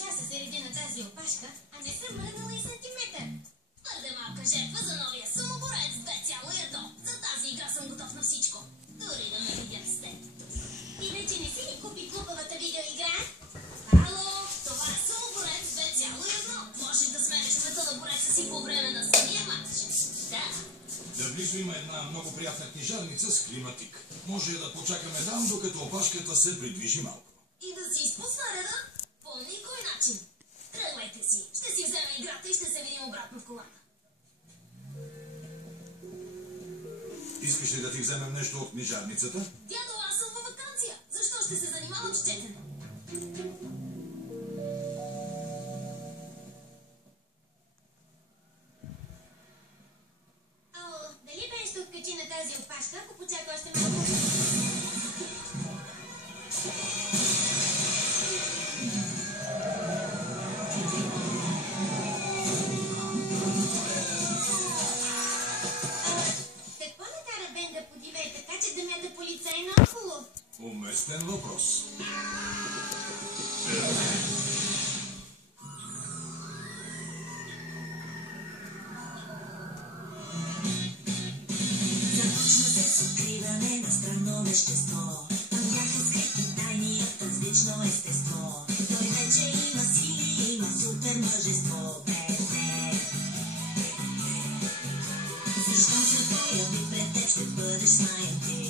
часа се реди на тази опашка, а не съм мръднала и сантиметър. Твърде малка жертва за новия самоборец 2,1. За тази игра съм готов на всичко. Дори да ме видят с теб. Ти вече не си ли купи глупавата видеоигра? Ало, това е самоборец 2,1. Можеш да сменеш цвета на бореца си по време на самия матч. Да. Наблизо има една много приятна книжарница с климатик. Може да почакаме там, докато опашката се придвижи малко. И да си изпусна реда по никой начин. Тръгвайте си. Ще си взема играта и ще се видим обратно в колата. Искаш ли да ти вземем нещо от книжарницата? Дядо, аз съм във ваканция. Защо ще се занимавам с четене? Ало, дали бе ще откачи на тази опашка, ако почака още малко? Какво не кара Бен да подивее така, че да мята полицай наоколо? Уместен въпрос. Започна се с откриване на странно вещество. Там бяха скрити тайни от различно естество. Той вече има сили, има супер мъжество. Защо се появи пред теб, ще бъдеш знаем ти.